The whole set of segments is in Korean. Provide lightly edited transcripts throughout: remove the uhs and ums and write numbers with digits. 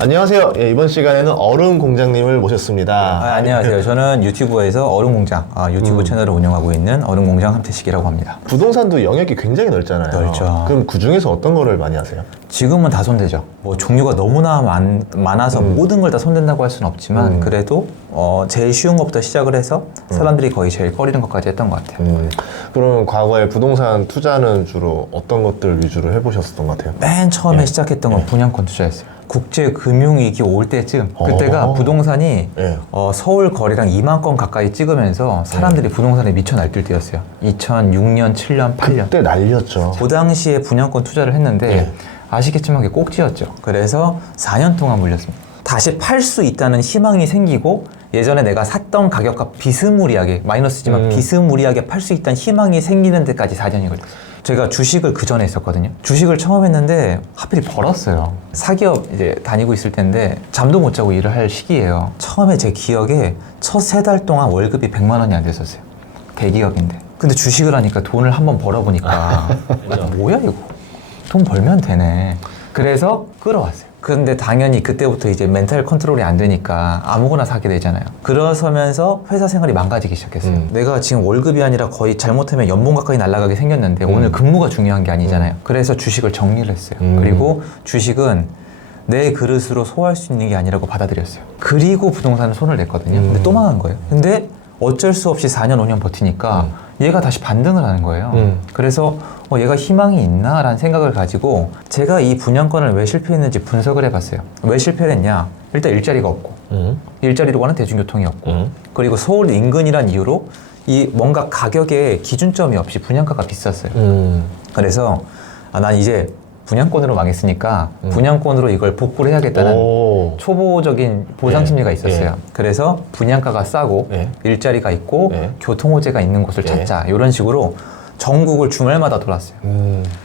안녕하세요. 예, 이번 시간에는 얼음공장님을 모셨습니다. 안녕하세요. 저는 유튜브에서 얼음공장 유튜브 채널을 운영하고 있는 얼음공장 함태식이라고 합니다. 부동산도 영역이 굉장히 넓잖아요. 넓죠. 그럼 그 중에서 어떤 거를 많이 하세요? 지금은 다 손대죠. 뭐 종류가 너무나 많아서 모든 걸 다 손댄다고 할 수는 없지만 그래도 제일 쉬운 것부터 시작을 해서 사람들이 거의 제일 꺼리는 것까지 했던 것 같아요. 그럼 과거에 부동산 투자는 주로 어떤 것들 위주로 해보셨었던 것 같아요? 맨 처음에 시작했던 건 분양권 투자였어요. 국제금융위기 올 때쯤 그때가 부동산이 예. 서울 거래량 2만 건 가까이 찍으면서 사람들이 부동산에 미쳐 날뛸 때였어요. 2006년, 7년, 8년. 그때 날렸죠. 그 당시에 분양권 투자를 했는데 예. 아시겠지만 그게 꼭지였죠. 그래서 4년 동안 물렸습니다. 다시 팔 수 있다는 희망이 생기고 예전에 내가 샀던 가격과 비스무리하게 마이너스지만 비스무리하게 팔 수 있다는 희망이 생기는 데까지 4년이 걸렸어요. 제가 주식을 그 전에 했었거든요. 주식을 처음 했는데 하필 벌었어요. 사기업 이제 다니고 있을 텐데 잠도 못 자고 일을 할 시기예요. 처음에 제 기억에 첫 3달 동안 월급이 100만 원이 안 됐었어요. 대기업인데. 근데 주식을 하니까 돈을 한번 벌어보니까 뭐야 이거. 돈 벌면 되네. 그래서 끌어왔어요. 근데 당연히 그때부터 이제 멘탈 컨트롤이 안 되니까 아무거나 사게 되잖아요. 그러서면서 회사 생활이 망가지기 시작했어요. 내가 지금 월급이 아니라 거의 잘못하면 연봉 가까이 날아가게 생겼는데 오늘 근무가 중요한 게 아니잖아요. 그래서 주식을 정리를 했어요. 그리고 주식은 내 그릇으로 소화할 수 있는 게 아니라고 받아들였어요. 그리고 부동산은 손을 냈거든요. 근데 또 망한 거예요. 근데 어쩔 수 없이 4년, 5년 버티니까 얘가 다시 반등을 하는 거예요. 그래서 얘가 희망이 있나? 라는 생각을 가지고 제가 이 분양권을 왜 실패했는지 분석을 해봤어요. 왜 실패를 했냐? 일단 일자리가 없고 일자리로 가는 대중교통이 없고 그리고 서울 인근이란 이유로 이 뭔가 가격에 기준점이 없이 분양가가 비쌌어요. 그래서 난 이제 분양권으로 망했으니까 분양권으로 이걸 복구를 해야겠다는 초보적인 보상 심리가 있었어요. 그래서 분양가가 싸고 일자리가 있고 교통호재가 있는 곳을 찾자 이런 식으로 전국을 주말마다 돌았어요.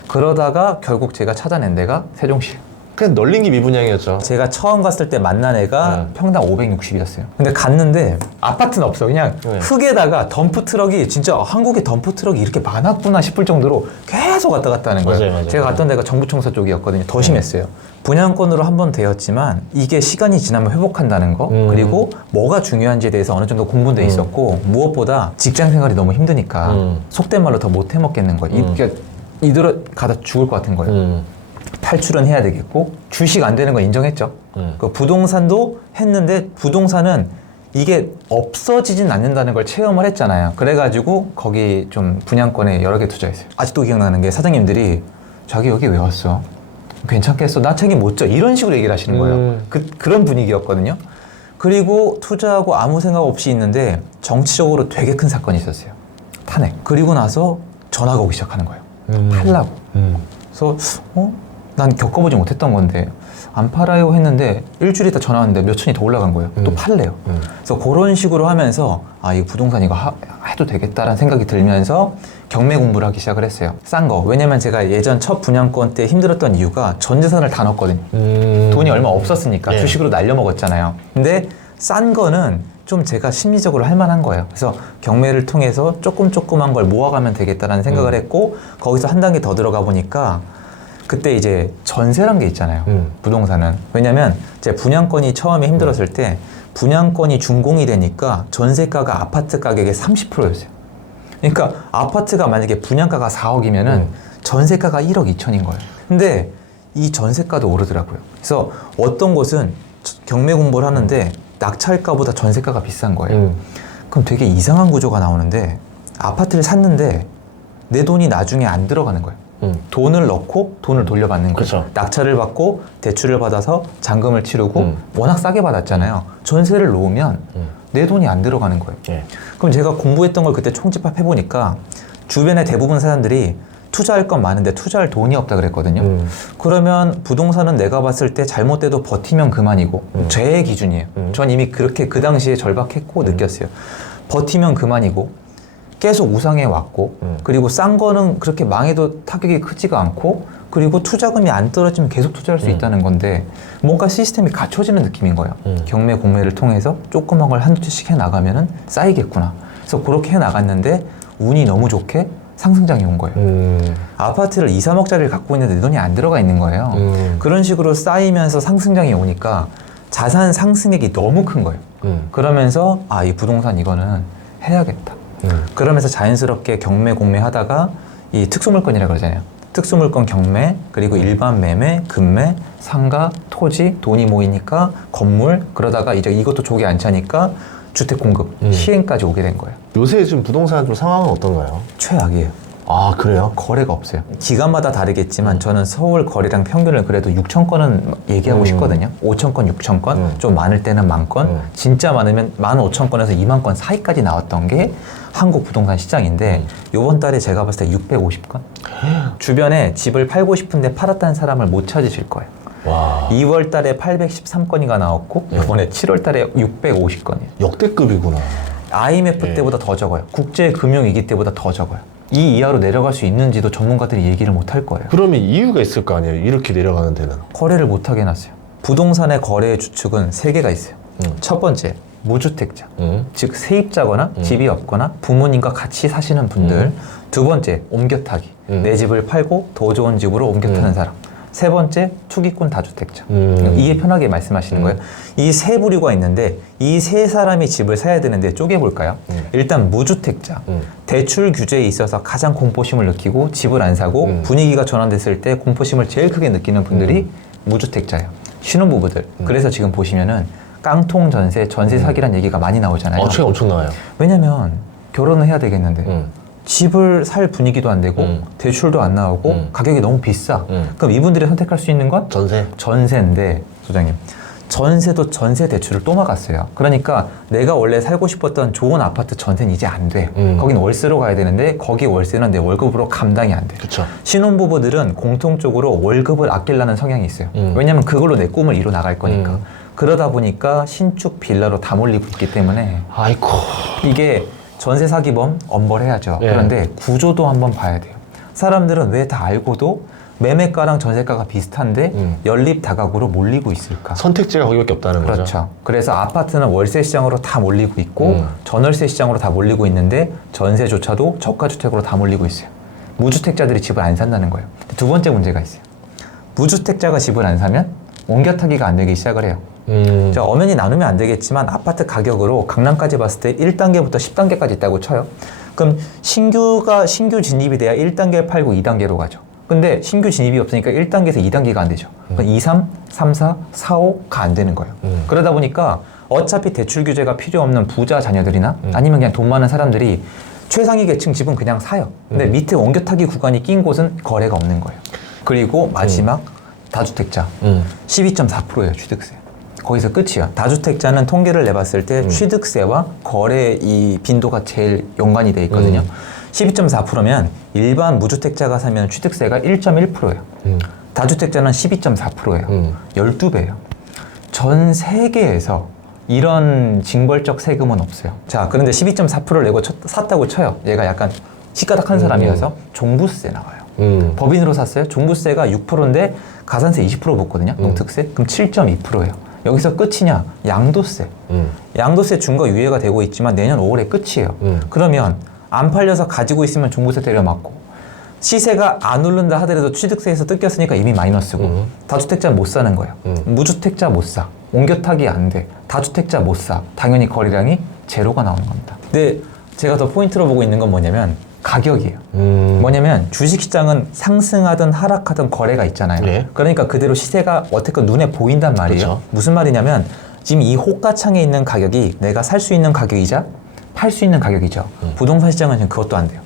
그러다가 결국 제가 찾아낸 데가 세종시. 그냥 널린 게 미분양이었죠. 제가 처음 갔을 때 만난 애가 평당 560이었어요. 근데 갔는데 아파트는 없어. 그냥 흙에다가 덤프트럭이 진짜 한국에 덤프트럭이 이렇게 많았구나 싶을 정도로 계속 왔다 갔다 하는 거예요. 맞아요. 제가 갔던 데가 정부청사 쪽이었거든요. 더 심했어요. 분양권으로 한 번 되었지만 이게 시간이 지나면 회복한다는 거 그리고 뭐가 중요한지에 대해서 어느 정도 공부는 돼 있었고 무엇보다 직장 생활이 너무 힘드니까 속된 말로 더 못 해먹겠는 거예요. 이대로 가다 죽을 것 같은 거예요. 탈출은 해야 되겠고 주식 안 되는 거 인정했죠. 그 부동산도 했는데 부동산은 이게 없어지진 않는다는 걸 체험을 했잖아요. 그래가지고 거기 좀 분양권에 여러 개 투자했어요. 아직도 기억나는 게 사장님들이 자기 여기 왜 왔어? 괜찮겠어? 나 책임 못 져. 이런 식으로 얘기를 하시는 거예요. 그런 분위기였거든요. 그리고 투자하고 아무 생각 없이 있는데 정치적으로 되게 큰 사건이 있었어요. 탄핵. 그리고 나서 전화가 오기 시작하는 거예요. 팔라고. 그래서 난 겪어보지 못했던 건데 안 팔아요 했는데 일주일 있다 전화 왔는데 몇천이 더 올라간 거예요. 또 팔래요. 그래서 그런 식으로 하면서 이거 부동산 이거 해도 되겠다라는 생각이 들면서 경매 공부를 하기 시작을 했어요. 싼 거. 왜냐면 제가 예전 첫 분양권 때 힘들었던 이유가 전 재산을 다 넣었거든요. 돈이 얼마 없었으니까 주식으로 날려먹었잖아요. 근데 싼 거는 좀 제가 심리적으로 할 만한 거예요. 그래서 경매를 통해서 조그만 걸 모아가면 되겠다라는 생각을 했고 거기서 한 단계 더 들어가 보니까 그때 이제 전세란 게 있잖아요. 부동산은. 왜냐면 제 분양권이 처음에 힘들었을 때 분양권이 준공이 되니까 전세가가 아파트 가격의 30%였어요. 그러니까 아파트가 만약에 분양가가 4억이면은 전세가가 1억 2천인 거예요. 근데 이 전세가도 오르더라고요. 그래서 어떤 곳은 경매 공부를 하는데 낙찰가보다 전세가가 비싼 거예요. 그럼 되게 이상한 구조가 나오는데 아파트를 샀는데 내 돈이 나중에 안 들어가는 거예요. 돈을 넣고 돈을 돌려받는 거예요. 그쵸. 낙찰을 받고 대출을 받아서 잔금을 치르고 워낙 싸게 받았잖아요. 전세를 놓으면 내 돈이 안 들어가는 거예요. 그럼 제가 공부했던 걸 그때 총집합해보니까 주변의 대부분 사람들이 투자할 건 많은데 투자할 돈이 없다 그랬거든요. 그러면 부동산은 내가 봤을 때 잘못돼도 버티면 그만이고 제 기준이에요. 전 이미 그렇게 그 당시에 절박했고 느꼈어요. 버티면 그만이고 계속 우상해 왔고 그리고 싼 거는 그렇게 망해도 타격이 크지가 않고 그리고 투자금이 안 떨어지면 계속 투자할 수 있다는 건데 뭔가 시스템이 갖춰지는 느낌인 거예요. 경매 공매를 통해서 조그만 걸 한두 채씩 해나가면은 쌓이겠구나. 그래서 그렇게 해나갔는데 운이 너무 좋게 상승장이 온 거예요. 아파트를 2, 3억짜리를 갖고 있는데 내 돈이 안 들어가 있는 거예요. 그런 식으로 쌓이면서 상승장이 오니까 자산 상승액이 너무 큰 거예요. 그러면서 아, 이 부동산 이거는 해야겠다. 그러면서 자연스럽게 경매 공매 하다가 이 특수물건이라고 그러잖아요. 특수물건 경매, 그리고 일반 매매, 급매, 상가, 토지, 돈이 모이니까 건물, 그러다가 이제 이것도 족이 안 차니까 주택 공급, 시행까지 오게 된 거예요. 요새 지금 부동산 좀 상황은 어떤가요? 최악이에요. 아, 그래요? 거래가 없어요. 기간마다 다르겠지만 저는 서울 거래량 평균을 그래도 6천 건은 얘기하고 싶거든요. 5천 건, 6천 건, 좀 많을 때는 10,000건, 진짜 많으면 15,000건에서 20,000건 사이까지 나왔던 게 한국 부동산 시장인데 요번 달에 제가 봤을 때 650건? 주변에 집을 팔고 싶은데 팔았다는 사람을 못 찾으실 거예요. 와. 2월 달에 813건이가 나왔고 이번에 7월 달에 650건이에요. 역대급이구나. IMF 때보다 더 적어요. 국제금융위기 때보다 더 적어요. 이 이하로 내려갈 수 있는지도 전문가들이 얘기를 못 할 거예요. 그러면 이유가 있을 거 아니에요? 이렇게 내려가는 데는. 거래를 못 하게 해놨어요. 부동산의 거래의 주축은 3개가 있어요. 첫 번째, 무주택자. 즉 세입자거나 집이 없거나 부모님과 같이 사시는 분들. 두 번째, 옮겨 타기. 내 집을 팔고 더 좋은 집으로 옮겨 타는 사람. 세 번째, 투기꾼 다주택자. 이게 편하게 말씀하시는 거예요. 이 세 부류가 있는데 이 세 사람이 집을 사야 되는데 쪼개볼까요? 일단 무주택자. 대출 규제에 있어서 가장 공포심을 느끼고 집을 안 사고 분위기가 전환됐을 때 공포심을 제일 크게 느끼는 분들이 무주택자예요. 신혼부부들. 그래서 지금 보시면은 깡통 전세, 전세 사기란 얘기가 많이 나오잖아요. 최가 엄청 나와요. 왜냐면 결혼을 해야 되겠는데 집을 살 분위기도 안 되고 대출도 안 나오고 가격이 너무 비싸. 그럼 이분들이 선택할 수 있는 건 전세. 전세인데 소장님 전세도 전세 대출을 또 막았어요. 그러니까 내가 원래 살고 싶었던 좋은 아파트 전세는 이제 안 돼. 거긴 월세로 가야 되는데 거기 월세는 내 월급으로 감당이 안 돼. 그쵸. 신혼부부들은 공통적으로 월급을 아끼려는 성향이 있어요. 왜냐면 그걸로 내 꿈을 이뤄 나갈 거니까. 그러다 보니까 신축 빌라로 다 몰리고 있기 때문에 아이고. 이게 전세 사기범 엄벌해야죠. 예. 그런데 구조도 한번 봐야 돼요. 사람들은 왜 다 알고도 매매가랑 전세가가 비슷한데 연립 다각으로 몰리고 있을까? 선택지가 거기밖에 없다는 거죠. 그렇죠. 그래서 아파트는 월세 시장으로 다 몰리고 있고 전월세 시장으로 다 몰리고 있는데 전세조차도 저가주택으로 다 몰리고 있어요. 무주택자들이 집을 안 산다는 거예요. 두 번째 문제가 있어요. 무주택자가 집을 안 사면 옮겨 타기가 안 되기 시작을 해요. 자, 엄연히 나누면 안 되겠지만 아파트 가격으로 강남까지 봤을 때 1단계부터 10단계까지 있다고 쳐요. 그럼 신규 진입이 돼야 1단계 팔고 2단계로 가죠. 근데 신규 진입이 없으니까 1단계에서 2단계가 안 되죠. 그러니까 2, 3, 3, 4, 4, 5가 안 되는 거예요. 그러다 보니까 어차피 대출 규제가 필요 없는 부자 자녀들이나 아니면 그냥 돈 많은 사람들이 최상위 계층 집은 그냥 사요. 근데 밑에 옮겨 타기 구간이 낀 곳은 거래가 없는 거예요. 그리고 마지막 다주택자 12.4%예요, 취득세. 거기서 끝이야. 다주택자는 통계를 내봤을 때 취득세와 거래 이 빈도가 제일 연관이 돼 있거든요. 12.4%면 일반 무주택자가 사면 취득세가 1.1%예요. 다주택자는 12.4%예요. 12배예요. 전 세계에서 이런 징벌적 세금은 없어요. 자, 그런데 12.4%를 내고 샀다고 쳐요. 얘가 약간 시가닥한 사람이어서 종부세 나와요. 법인으로 샀어요. 종부세가 6%인데 가산세 20% 붙거든요. 농특세. 그럼 7.2%예요. 여기서 끝이냐? 양도세. 양도세 중과 유예가 되고 있지만 내년 5월에 끝이에요. 그러면 안 팔려서 가지고 있으면 종부세 때려 맞고 시세가 안 오른다 하더라도 취득세에서 뜯겼으니까 이미 마이너스고 다주택자 못 사는 거예요. 무주택자 못 사. 옮겨 타기 안 돼. 다주택자 못 사. 당연히 거래량이 제로가 나오는 겁니다. 근데 제가 더 포인트로 보고 있는 건 뭐냐면 가격이에요. 뭐냐면 주식시장은 상승하든 하락하든 거래가 있잖아요. 네. 그러니까 그대로 시세가 어떻게 눈에 보인단 말이에요. 그쵸. 무슨 말이냐면 지금 이 호가창에 있는 가격이 내가 살 수 있는 가격이자 팔 수 있는 가격이죠. 부동산 시장은 지금 그것도 안 돼요.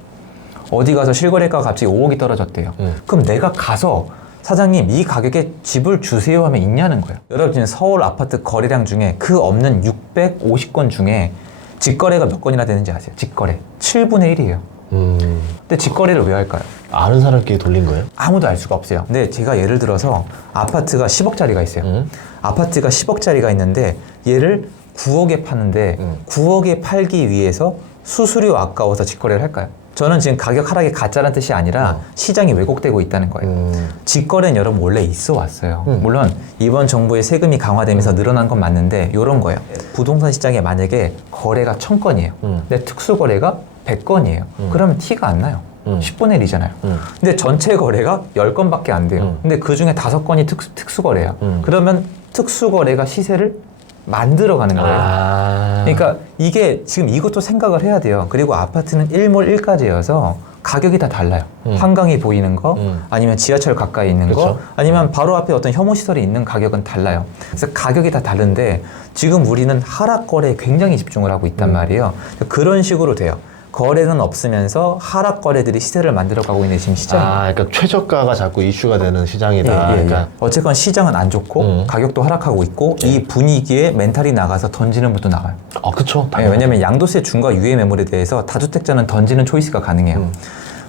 어디 가서 실거래가가 갑자기 5억이 떨어졌대요. 그럼 내가 가서 사장님 이 가격에 집을 주세요 하면 있냐는 거예요. 여러분 지금 서울 아파트 거래량 중에 그 없는 650건 중에 직거래가 몇 건이나 되는지 아세요? 직거래 7분의 1이에요. 근데 직거래를 왜 할까요? 아는 사람끼리 돌린 거예요? 아무도 알 수가 없어요. 근데 제가 예를 들어서 아파트가 10억짜리가 있어요. 아파트가 10억짜리가 있는데 얘를 9억에 파는데 9억에 팔기 위해서 수수료 아까워서 직거래를 할까요? 저는 지금 가격 하락이 가짜라는 뜻이 아니라 시장이 왜곡되고 있다는 거예요. 직거래는 여러분 원래 있어 왔어요. 물론 이번 정부의 세금이 강화되면서 늘어난 건 맞는데 이런 거예요. 부동산 시장에 만약에 거래가 1000건이에요. 근데 특수거래가 100건이에요. 그러면 티가 안 나요. 10분의 1이잖아요. 근데 전체 거래가 10건밖에 안 돼요. 근데 그 중에 5건이 특수 거래야. 그러면 특수 거래가 시세를 만들어가는 거예요. 그러니까 이게 지금 이것도 생각을 해야 돼요. 그리고 아파트는 1몰 1가지여서 가격이 다 달라요. 한강이 보이는 거, 아니면 지하철 가까이 있는 그쵸? 거, 아니면 바로 앞에 어떤 혐오시설이 있는 가격은 달라요. 그래서 가격이 다 다른데 지금 우리는 하락 거래에 굉장히 집중을 하고 있단 말이에요. 그런 식으로 돼요. 거래는 없으면서 하락 거래들이 시세를 만들어가고 있는 지금 시장이에요. 그러니까 최저가가 자꾸 이슈가 되는 시장이다. 그러니까 어쨌건 시장은 안 좋고 가격도 하락하고 있고 이 분위기에 멘탈이 나가서 던지는 분도 나가요. 그쵸. 왜냐면 양도세 중과 유예 매물에 대해서 다주택자는 던지는 초이스가 가능해요.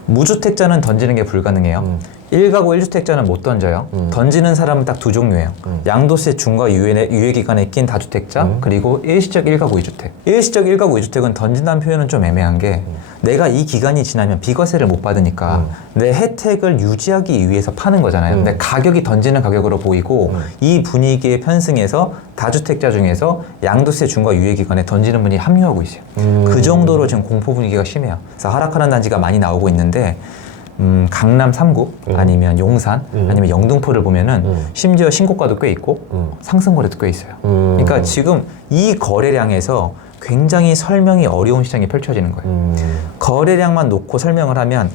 무주택자는 던지는 게 불가능해요. 1가구 1주택자는 못 던져요. 던지는 사람은 딱 두 종류예요. 양도세 중과 유예 기간에 낀 다주택자, 그리고 일시적 1가구 2주택. 일시적 1가구 2주택은 던진다는 표현은 좀 애매한 게 내가 이 기간이 지나면 비과세를 못 받으니까 내 혜택을 유지하기 위해서 파는 거잖아요. 근데 가격이 던지는 가격으로 보이고 이 분위기에 편승해서 다주택자 중에서 양도세 중과 유예 기간에 던지는 분이 합류하고 있어요. 그 정도로 지금 공포 분위기가 심해요. 그래서 하락하는 단지가 많이 나오고 있는데 강남 3구 아니면 용산 아니면 영등포를 보면은 심지어 신고가도 꽤 있고 상승거래도 꽤 있어요. 그러니까 지금 이 거래량에서 굉장히 설명이 어려운 시장이 펼쳐지는 거예요. 거래량만 놓고 설명을 하면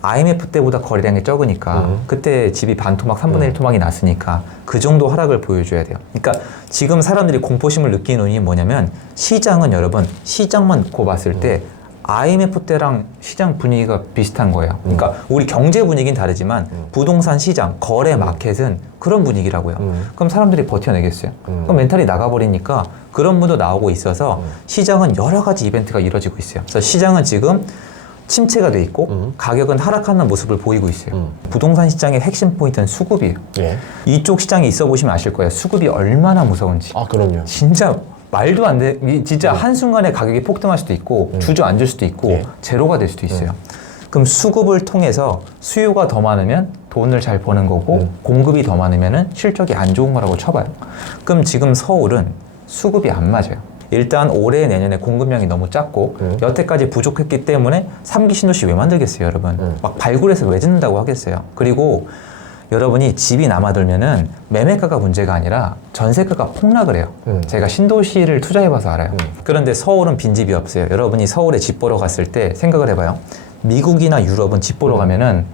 IMF 때보다 거래량이 적으니까 그때 집이 반토막 3분의 1 토막이 났으니까 그 정도 하락을 보여줘야 돼요. 그러니까 지금 사람들이 공포심을 느끼는 원인이 뭐냐면 시장은 여러분 시장만 놓고 봤을 때 IMF 때랑 시장 분위기가 비슷한 거예요. 그러니까 우리 경제 분위기는 다르지만 부동산 시장, 거래 마켓은 그런 분위기라고요. 그럼 사람들이 버텨내겠어요? 그럼 멘탈이 나가버리니까 그런 분도 나오고 있어서 시장은 여러 가지 이벤트가 이루어지고 있어요. 그래서 시장은 지금 침체가 돼 있고 가격은 하락하는 모습을 보이고 있어요. 부동산 시장의 핵심 포인트는 수급이에요. 예. 이쪽 시장에 있어 보시면 아실 거예요. 수급이 얼마나 무서운지. 그럼요. 진짜 말도 안 돼. 진짜 한순간에 가격이 폭등할 수도 있고 주저앉을 수도 있고 제로가 될 수도 있어요. 그럼 수급을 통해서 수요가 더 많으면 돈을 잘 버는 거고 공급이 더 많으면 실적이 안 좋은 거라고 쳐봐요. 그럼 지금 서울은 수급이 안 맞아요. 일단 올해 내년에 공급량이 너무 작고 여태까지 부족했기 때문에 3기 신도시 왜 만들겠어요, 여러분? 막 발굴해서 왜 짓는다고 하겠어요. 그리고 여러분이 집이 남아들면은 매매가가 문제가 아니라 전세가가 폭락을 해요. 제가 신도시를 투자해봐서 알아요. 그런데 서울은 빈집이 없어요. 여러분이 서울에 집 보러 갔을 때 생각을 해봐요. 미국이나 유럽은 집 보러 가면은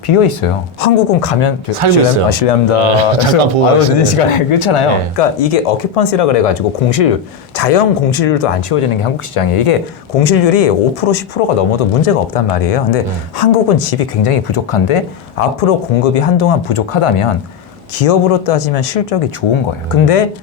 비어 있어요. 한국은 가면 살고 있어요. 실례합니다. 잠깐 보고 늦은 시간에 그렇잖아요. 네. 그러니까 이게 어큐펀시라 그래가지고 공실률, 자연 공실률도 안 채워지는 게 한국 시장이에요. 이게 공실률이 5% 10%가 넘어도 문제가 없단 말이에요. 근데 한국은 집이 굉장히 부족한데 앞으로 공급이 한동안 부족하다면 기업으로 따지면 실적이 좋은 거예요. 근데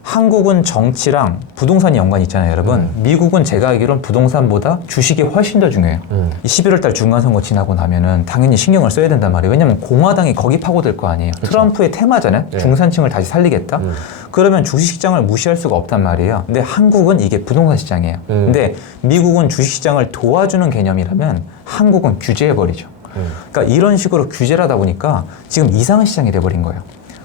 한국은 정치랑 부동산이 연관이 있잖아요, 여러분. 미국은 제가 알기로는 부동산보다 주식이 훨씬 더 중요해요. 이 11월 달 중간선거 지나고 나면은 당연히 신경을 써야 된단 말이에요. 왜냐면 공화당이 거기 파고들 거 아니에요. 그쵸. 트럼프의 테마잖아요. 네. 중산층을 다시 살리겠다. 그러면 주식시장을 무시할 수가 없단 말이에요. 근데 한국은 이게 부동산 시장이에요. 근데 미국은 주식시장을 도와주는 개념이라면 한국은 규제해버리죠. 그러니까 이런 식으로 규제를 하다 보니까 지금 이상한 시장이 돼버린 거예요.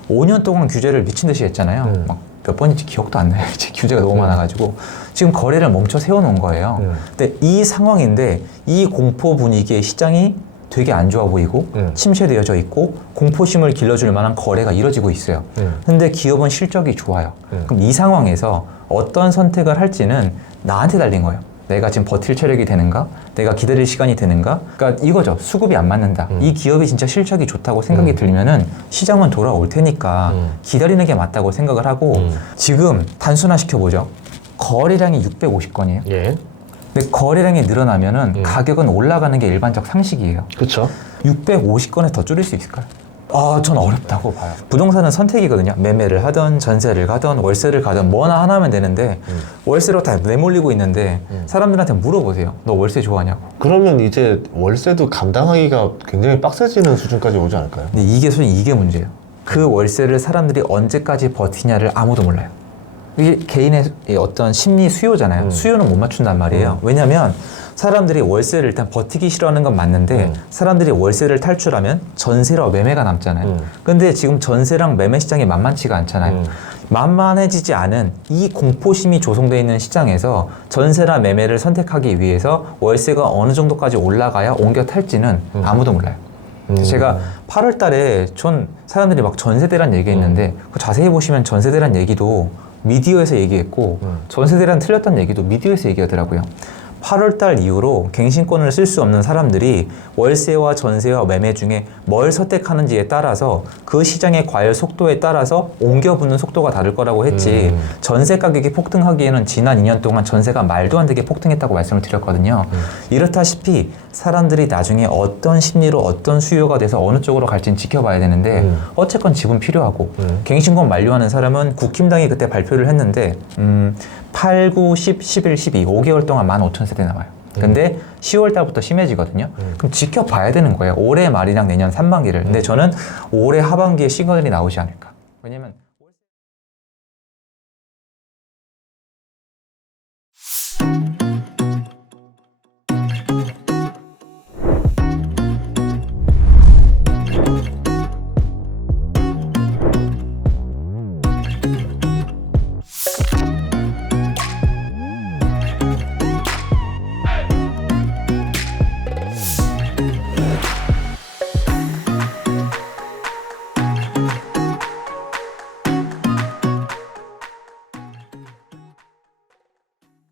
5년 동안 규제를 미친 듯이 했잖아요. 막 몇 번인지 기억도 안 나요. 이제 규제가 너무 많아가지고 지금 거래를 멈춰 세워놓은 거예요. 근데 이 상황인데 이 공포 분위기의 시장이 되게 안 좋아 보이고 침체되어져 있고 공포심을 길러줄 만한 거래가 이루어지고 있어요. 근데 기업은 실적이 좋아요. 그럼 이 상황에서 어떤 선택을 할지는 나한테 달린 거예요. 내가 지금 버틸 체력이 되는가? 내가 기다릴 시간이 되는가? 그러니까 이거죠. 수급이 안 맞는다. 이 기업이 진짜 실적이 좋다고 생각이 들면은 시장은 돌아올 테니까 기다리는 게 맞다고 생각을 하고 지금 단순화시켜보죠. 거래량이 650건이에요. 예. 근데 거래량이 늘어나면은 가격은 올라가는 게 일반적 상식이에요. 그렇죠. 650건에 더 줄일 수 있을까요? 전 어렵다고 봐요. 부동산은 선택이거든요. 매매를 하든 전세를 가든 월세를 가든 뭐나 하나 하면 되는데 월세로 다 내몰리고 있는데 사람들한테 물어보세요. 너 월세 좋아하냐고. 그러면 이제 월세도 감당하기가 굉장히 빡세지는 수준까지 오지 않을까요? 근데 이게 문제예요. 그 월세를 사람들이 언제까지 버티냐를 아무도 몰라요. 이게 개인의 어떤 심리 수요잖아요. 수요는 못 맞춘단 말이에요. 왜냐면 사람들이 월세를 일단 버티기 싫어하는 건 맞는데 사람들이 월세를 탈출하면 전세로 매매가 남잖아요. 근데 지금 전세랑 매매 시장이 만만치가 않잖아요. 만만해지지 않은 이 공포심이 조성되어 있는 시장에서 전세나 매매를 선택하기 위해서 월세가 어느 정도까지 올라가야 옮겨 탈지는 아무도 몰라요. 제가 8월 달에 전 사람들이 막 전세대란 얘기했는데 그거 자세히 보시면 전세대란 얘기도 미디어에서 얘기했고 전세대란 틀렸다는 얘기도 미디어에서 얘기하더라고요. 8월 달 이후로 갱신권을 쓸 수 없는 사람들이 월세와 전세와 매매 중에 뭘 선택하는지에 따라서 그 시장의 과열 속도에 따라서 옮겨 붙는 속도가 다를 거라고 했지 전세 가격이 폭등하기에는 지난 2년 동안 전세가 말도 안 되게 폭등했다고 말씀을 드렸거든요. 이렇다시피 사람들이 나중에 어떤 심리로 어떤 수요가 돼서 어느 쪽으로 갈지는 지켜봐야 되는데 어쨌건 집은 필요하고 갱신권 만료하는 사람은 국힘당이 그때 발표를 했는데 8, 9, 10, 11, 12 5개월 동안 15,000세대 나와요. 근데 10월 달부터 심해지거든요. 그럼 지켜봐야 되는 거예요. 올해 말이랑 내년 상반기를. 근데 저는 올해 하반기에 시그널이 나오지 않을까. 왜냐면